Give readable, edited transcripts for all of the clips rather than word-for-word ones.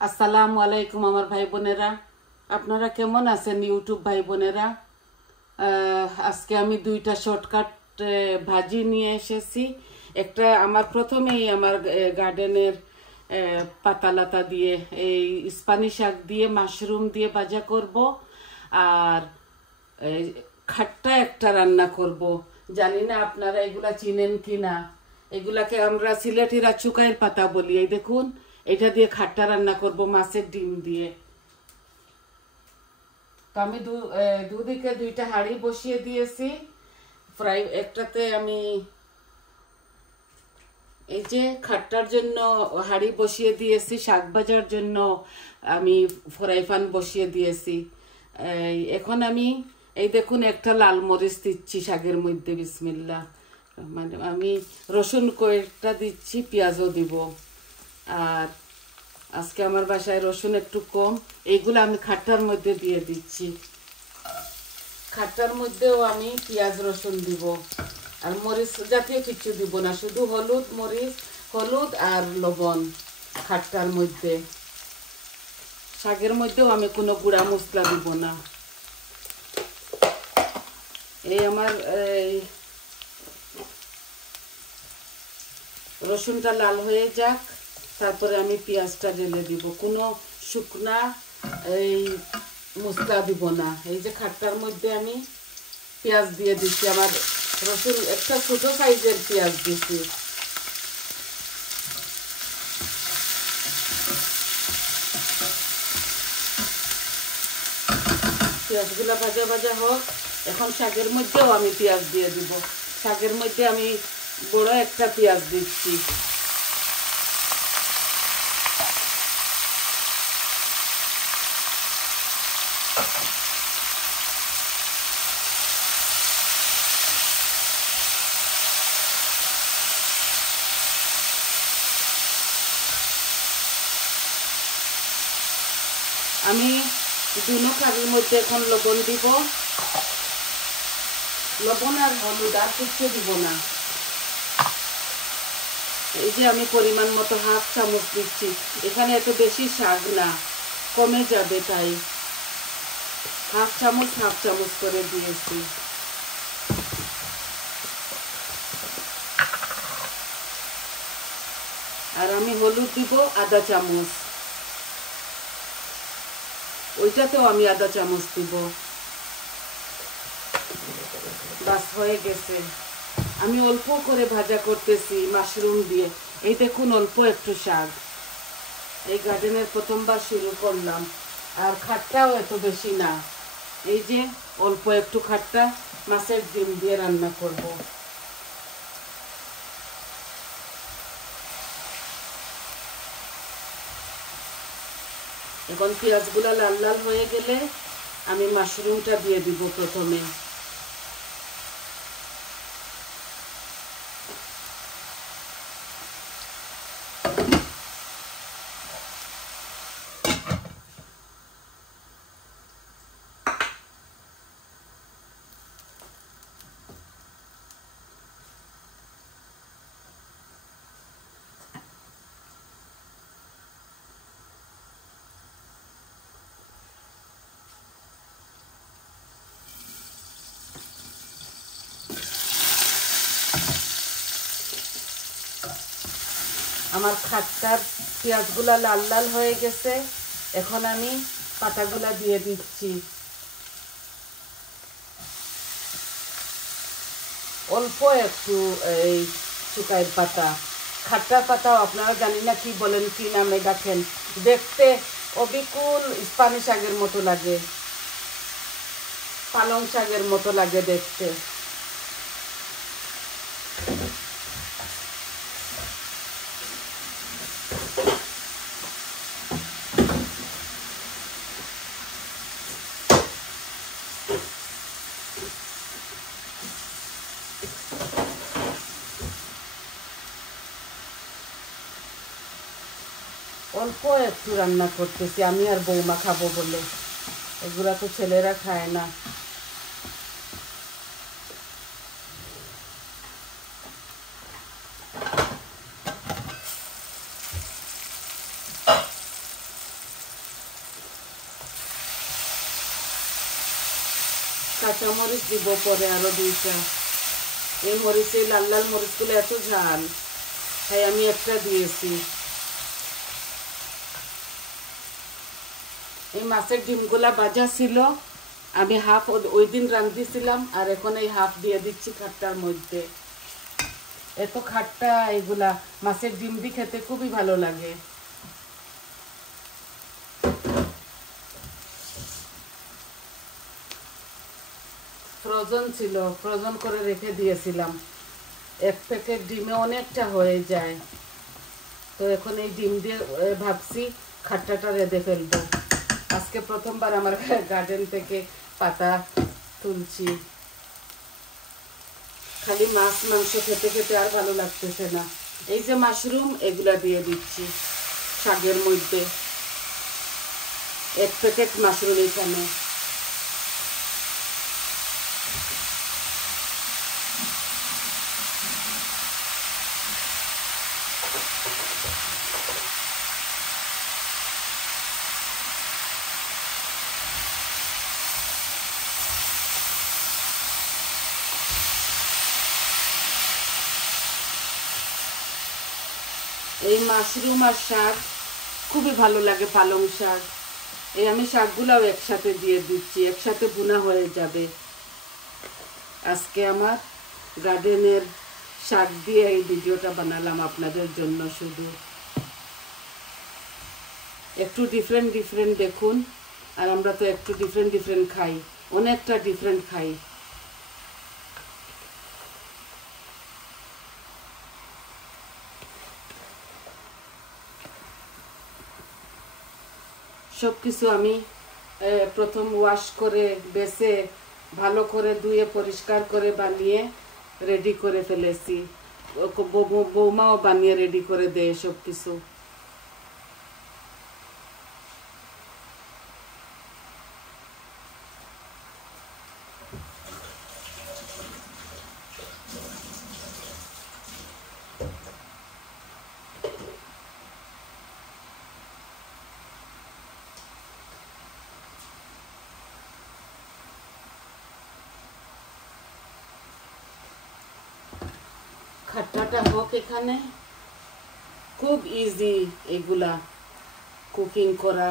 আসসালামু আলাইকুম আমার ভাই বোনেরা, আপনারা কেমন আছেন ইউটিউব ভাই বোনেরা? আজকে আমি দুইটা শর্টকাট ভাজি নিয়ে এসেছি। একটা আমার প্রথমেই আমার গার্ডেনের পাতা লাতা দিয়ে এই স্পানিশ শাক দিয়ে মাশরুম দিয়ে ভাজা করব, আর খাট্টা একটা রান্না করব। জানি না আপনারা এগুলা চিনেন কি না। এগুলাকে আমরা সিলেটিরা চুকাইয়ের পাতা বলি। এই দেখুন, এটা দিয়ে খাট্টা রান্না করব মাছের ডিম দিয়ে। তো আমি দুদিকে দুইটা হাঁড়ি বসিয়ে দিয়েছি। একটাতে আমি এই যে খাট্টার জন্য হাঁড়ি বসিয়ে দিয়েছি, শাক ভাজার জন্য আমি ফ্রাই প্যান বসিয়ে দিয়েছি। এখন আমি এই দেখুন একটা লাল মরিচ দিচ্ছি শাকের মধ্যে, বিসমিল্লাহ। মানে আমি রসুন কয়েকটা দিচ্ছি, পেঁয়াজও দিব। আর আজকে আমার বাসায় রসুন একটু কম, এইগুলো আমি খাট্টার মধ্যে দিয়ে দিচ্ছি। খাট্টার মধ্যেও আমি পেঁয়াজ রসুন দিব, আর মরিচ জাতীয় কিছু দিব না, শুধু হলুদ আর লবণ খাট্টার মধ্যে। শাকের মধ্যেও আমি কোনো গুঁড়া মশলা দিব না। এই আমার রসুনটা লাল হয়ে যাক, তারপরে আমি পেঁয়াজটা ঢেলে দিব। কোনো শুকনা এই মশলা দিব না। এই যে খাট্টার মধ্যে আমি পেঁয়াজ দিয়ে দিচ্ছি, আমার রসুন একটা ছোট সাইজের পেঁয়াজ দিচ্ছি। পেঁয়াজগুলো ভাজা ভাজা হোক। এখন শাকের মধ্যেও আমি পেঁয়াজ দিয়ে দিব। শাকের মধ্যে আমি বড় একটা পেঁয়াজ দিচ্ছি। আমি দুনো কারির মধ্যে এখন লবণ দিব। লবণ আর হলুদ, আর কিছু দিব না। এই যে আমি পরিমাণ মতো হাফ চামচ দিচ্ছি। এখানে এত বেশি শাক না, কমে যাবে, তাই হাফ চামচ করে দিয়েছি। আর আমি হলুদ দিব আধা চামচ, ওইটাতেও আমি আধা চামচ দিব। বাস হয়ে গেছে। আমি অল্প করে ভাজা করতেছি মাশরুম দিয়ে। এই দেখুন অল্প একটু শাক, এই গার্ডেনের প্রথমবার শুরু করলাম। আর খাট্টাও এত বেশি না, এই যে অল্প একটু খাট্টা মাছের ডিম দিয়ে রান্না করব। এখন পেঁয়াজগুলো লাল লাল হয়ে গেলে আমি মাশরুমটা দিয়ে দিব প্রথমে। আমার খাট্টার পেঁয়াজগুলা লাল লাল হয়ে গেছে। এখন আমি পাতাগুলা দিয়ে দিচ্ছি। অল্প একটু এই শুকাইয়ের পাতা, খাট্টার পাতাও আপনারা জানি না কি বলেন, কি নামে ডাকেন। দেখতে অবিকুল স্পানিশ শাকের মতো লাগে, পালং শাকের মতো লাগে দেখতে। অল্প একটু রান্না করতেছি, আমি আর বৌমা খাবো বলে। এগুলা তো ছেলেরা খায় না। কাঁচামরিচ দিব পরে আরো 2টা। এই মরিচে লাল লাল মরিচগুলো এত ঝাল, তাই আমি একটা দিয়েছি। এই মাছের ডিমগুলা ভাজা ছিল, আমি হাফ ওই দিন রাঁধিছিলাম, আর এখন এই হাফ দিয়ে দিচ্ছি খাট্টার মধ্যে। এত খাট্টা এগুলা মাছের ডিম দিয়ে খেতে খুবই ভালো লাগে। ফ্রোজেন ছিল, ফ্রোজেন করে রেখে দিয়েছিলাম। এক প্যাকেট ডিমে অনেকটা হয়ে যায়, তো এখন এই ডিম দিয়ে ভাবছি খাট্টাটা রেঁধে ফেলবো। আজকে প্রথমবার আমার গার্ডেন থেকে পাতা তুলছি। খালি মাছ মাংস খেতে খেতে আর ভালো লাগতেছে না। এই যে মাশরুম, এগুলা দিয়ে দিচ্ছি শাকের মধ্যে। 1 প্যাকেট মাশরুম এখানে। এই মাশরুম আর শাক খুবই ভালো লাগে, পালং শাক। এই আমি শাকগুলাও একসাথে দিয়ে দিচ্ছি, একসাথে ভুনা হয়ে যাবে। আজকে আমার গার্ডেনের শাক দিয়ে এই ভিডিওটা বানালাম আপনাদের জন্য। শুধু একটু ডিফারেন্ট ডিফারেন্ট দেখুন, আর আমরা তো একটু ডিফারেন্ট ডিফারেন্ট খাই, অনেকটা ডিফারেন্ট খাই। সব কিছু আমি প্রথম ওয়াশ করে বেছে ভালো করে ধুয়ে পরিষ্কার করে বানিয়ে রেডি করে ফেলেছি। বৌমাও বানিয়ে রেডি করে দেয় সব কিছু। খাট্টাটা হোক এখানে, খুব ইজি এগুলা কুকিং করা।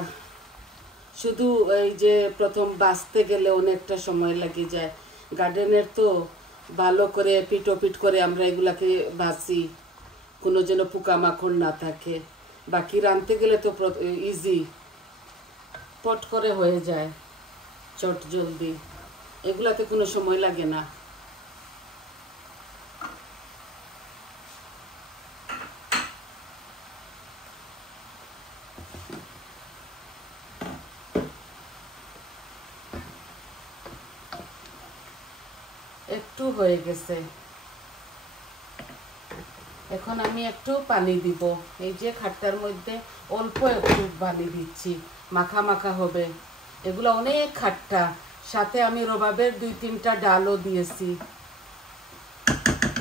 শুধু এই যে প্রথম বাছতে গেলে অনেকটা সময় লাগে যায়। গার্ডেনের তো ভালো করে পিট করে আমরা এগুলাকে বাছি, কোনো যেন পোকামাকড় না থাকে। বাকি রাঁধতে গেলে তো ইজি, পট করে হয়ে যায়, চট জলদি। এগুলাতে কোনো সময় লাগে না। একটু হয়ে গেছে, এখন আমি একটু পানি দিব। এই যে খাট্টার মধ্যে অল্প একটু পানি দিচ্ছি, মাখা মাখা হবে। এগুলো অনেক খাট্টা, সাথে আমি রবাবের 2-3টা ডালও দিয়েছি।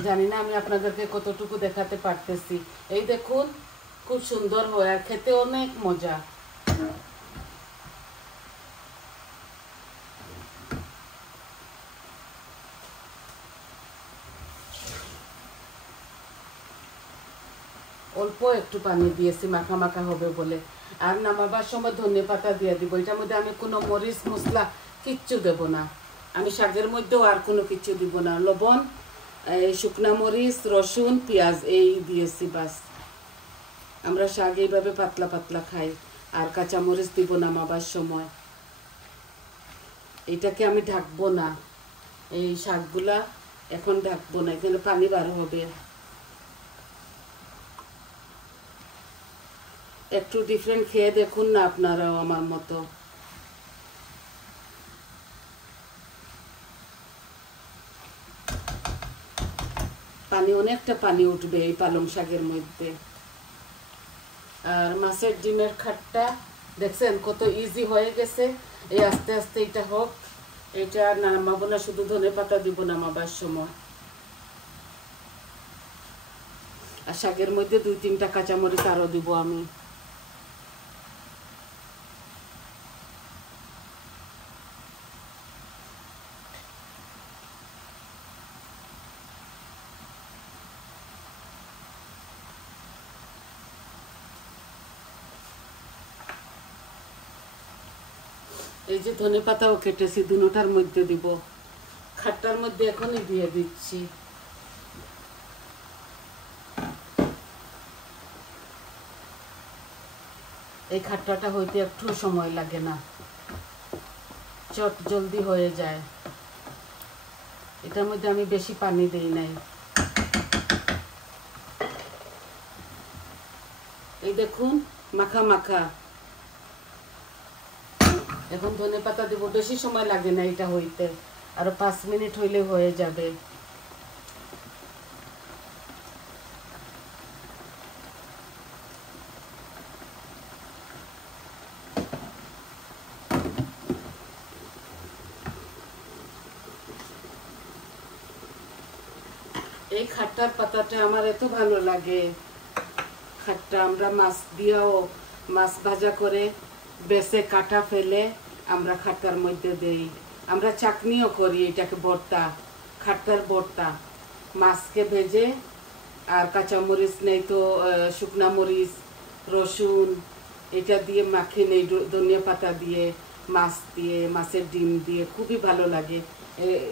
জানি না আমি আপনাদেরকে কতটুকু দেখাতে পারতেছি। এই দেখুন, খুব সুন্দর হয় আর খেতে অনেক মজা। অল্প একটু পানি দিয়েছি মাখা মাখা হবে বলে। আর নামাবার সময় ধনেপাতা দিয়ে দিব। এটার মধ্যে আমি কোনো মরিচ মশলা কিচ্ছু দেব না। আমি শাকের মধ্যেও আর কোনো কিছু দিব না। লবণ, শুকনা মরিচ, রসুন, পেঁয়াজ এই দিয়েছি বাস। আমরা শাক এইভাবে পাতলা পাতলা খাই। আর কাঁচা মরিচ দিব নামাবার সময়। এটাকে আমি ঢাকবো না, এই শাকগুলা এখন ঢাকবো না, এখানে পানি বার হবে। একটু ডিফারেন্ট খেয়ে দেখুন না আপনারাও আমার মতো। পানি অনেকটা পানি উঠবে এই পালং শাকের মধ্যে। আর মাছের ডিমের খাট্টা দেখছেন কত ইজি হয়ে গেছে। এই আস্তে আস্তে এটা হোক, এটা নামাবো না, শুধু ধনেপাতা দিব নামাবার সময়। আর শাকের মধ্যে 2-3টা কাঁচামরিচ আরও দিব আমি। এই যে ধনে পাতাও কেটেছি, দুটোটার মধ্যে দিব, খাটটার মধ্যে এখনই দিয়ে দিচ্ছি। এই খাট্টাটা হইতে একটু সময় লাগে না, চট জলদি হয়ে যায়। এটার মধ্যে আমি বেশি পানি দেই নাই। এই দেখুন মাখা মাখা। এখন ধনে পাতা দেব, বেশি সময় লাগে না এটা হইতে, আরো 5 মিনিট হইলে হয়ে যাবে। এই খাট্টার পাতাটা আমার এত ভালো লাগে। খাট্টা আমরা মাছ দিয়েও, মাছ ভাজা করে বেছে কাটা ফেলে আমরা খাট্টার মধ্যে দেই। আমরা চাটনিও করি, এটাকে ভর্তা, খাট্টার ভর্তা। মাছকে ভেজে আর কাঁচামরিচ নেই তো শুকনা মরিচ, রসুন এটা দিয়ে মাখিয়ে নেই, ধনিয়া পাতা দিয়ে, মাছ দিয়ে, মাছের ডিম দিয়ে, খুবই ভালো লাগে।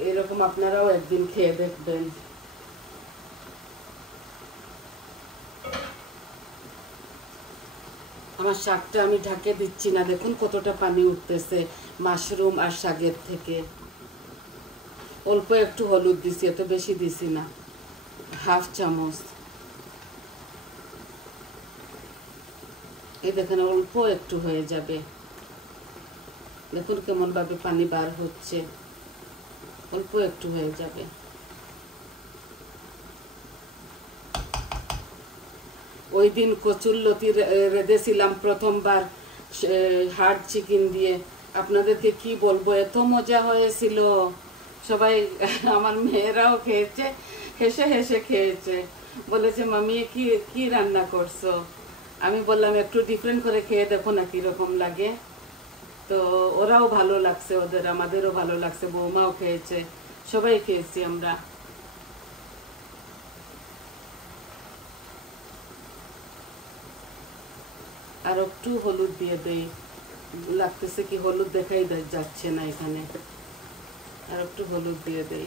এরকম আপনারাও একদিন খেয়ে দেখবেন। আমার শাকটা আমি ঢাকে দিচ্ছি না, দেখুন কতটা পানি উঠতেছে মাশরুম আর শাকের থেকে। অল্প একটু হলুদ দিছি, এত বেশি দিছি না, 1/2 চামচ। এই দেখেন অল্প একটু হয়ে যাবে, দেখুন কেমন ভাবে পানি বার হচ্ছে, অল্প একটু হয়ে যাবে। ওই দিন কচুরলতি রেঁধেছিলাম প্রথমবার হার্ড চিকেন দিয়ে, আপনাদেরকে কি বলবো, এত মজা হয়েছিল। সবাই, আমার মেয়েরাও খেয়েছে, হেসে হেসে খেয়েছে, বলেছে মামি কি কি রান্না করছো। আমি বললাম একটু ডিফারেন্ট করে খেয়ে দেখো না কিরকম লাগে। তো ওরাও ভালো লাগছে, ওদের, আমাদেরও ভালো লাগছে, বৌমাও খেয়েছে, সবাই খেয়েছি আমরা। আর একটু হলুদ দিয়ে দেই, লাগতেছে কি হলুদ দেখাই যাচ্ছে না এখানে, আর একটু হলুদ দিয়ে দেই।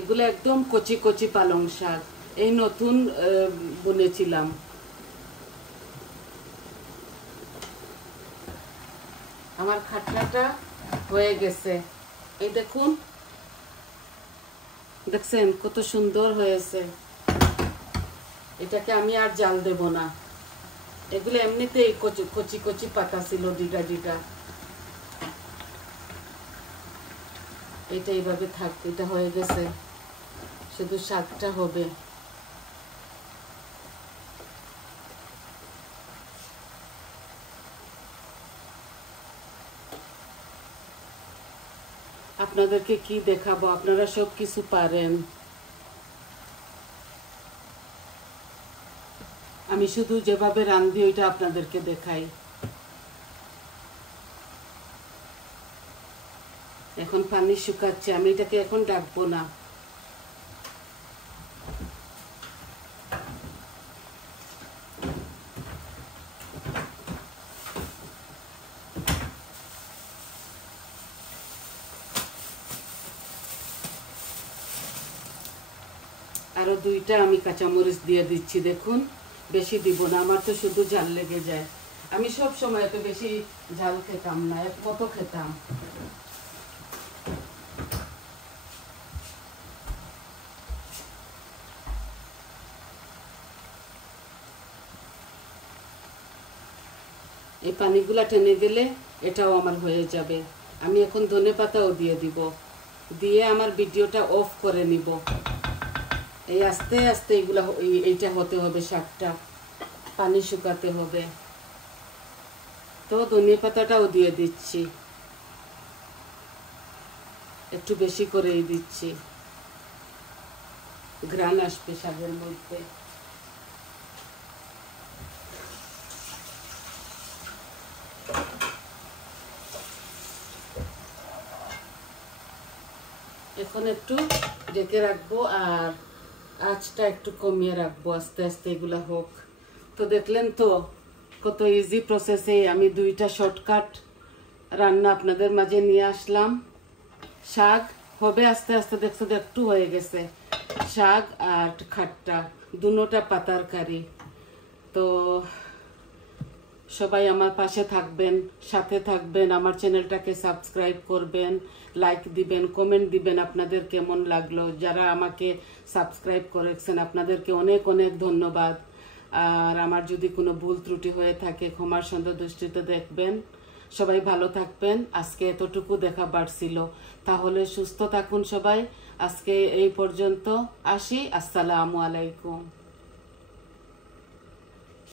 এগুলো একদম কচি কচি পালং শাক, এই নতুন বুনেছিলাম। আমার খাটলাটা হয়ে গেছে, এই দেখুন, দেখছেন কত সুন্দর হয়েছে। এটাকে আমি আর জাল দেব না, এগুলো এমনিতেই কচি কচি কচি পাতা ছিল, ডিটা ডিটা। এটা এইভাবে থাক, এটা হয়ে গেছে, শুধু শাকটা হবে। আপনাদেরকে কি দেখাবো, আপনারা সব কিছু পারেন, আমি শুধু যেভাবে রান্ধি ওইটা আপনাদেরকে দেখাই। এখন পানি শুকাচ্ছে, আমি এটাকে এখন ডাকবো না। আরো 2টা আমি কাঁচামরিচ দিয়ে দিচ্ছি, দেখুন, বেশি দিব না, আমার তো শুধু ঝাল লেগে যায়। আমি সব সময় তো বেশি ঝাল খেতাম না, কত খেতাম। এই পানিগুলা টেনে গেলে এটাও আমার হয়ে যাবে। আমি এখন ধনেপাতাও দিয়ে দিব, দিয়ে আমার ভিডিওটা অফ করে নিব। এই আস্তে আস্তে এইটা হতে হবে, শাকটা পানি শুকাতে হবে। তো ধনিয়া পাতাটাও দিয়ে দিচ্ছি, একটু বেশি করেই দিচ্ছি, ঘ্রাণ আসবে শাকের মধ্যে। এখন একটু ঢেকে রাখবো আর আঁচটা একটু কমিয়ে রাখবো, আস্তে আস্তে এগুলা হোক। তো দেখলেন তো কত ইজি প্রসেসে আমি 2টা শর্টকাট রান্না আপনাদের মাঝে নিয়ে আসলাম। শাক হবে আস্তে আস্তে, দেখছো তো একটু হয়ে গেছে। শাক আর খাট্টা দুটোটা পাতার কারি। তো সবাই আমার পাশে থাকবেন, সাথে থাকবেন, আমার চ্যানেলটাকে সাবস্ক্রাইব করবেন, লাইক দিবেন, কমেন্ট দিবেন আপনাদের কেমন লাগলো। যারা আমাকে সাবস্ক্রাইব করেছেন আপনাদেরকে অনেক অনেক ধন্যবাদ। আর আমার যদি কোনো ভুল ত্রুটি হয়ে থাকে ক্ষমার সুন্দর দৃষ্টিতে দেখবেন। সবাই ভালো থাকবেন। আজকে এতটুকু দেখাবার ছিল। তাহলে সুস্থ থাকুন সবাই। আজকে এই পর্যন্ত আসি। আসসালামু আলাইকুম।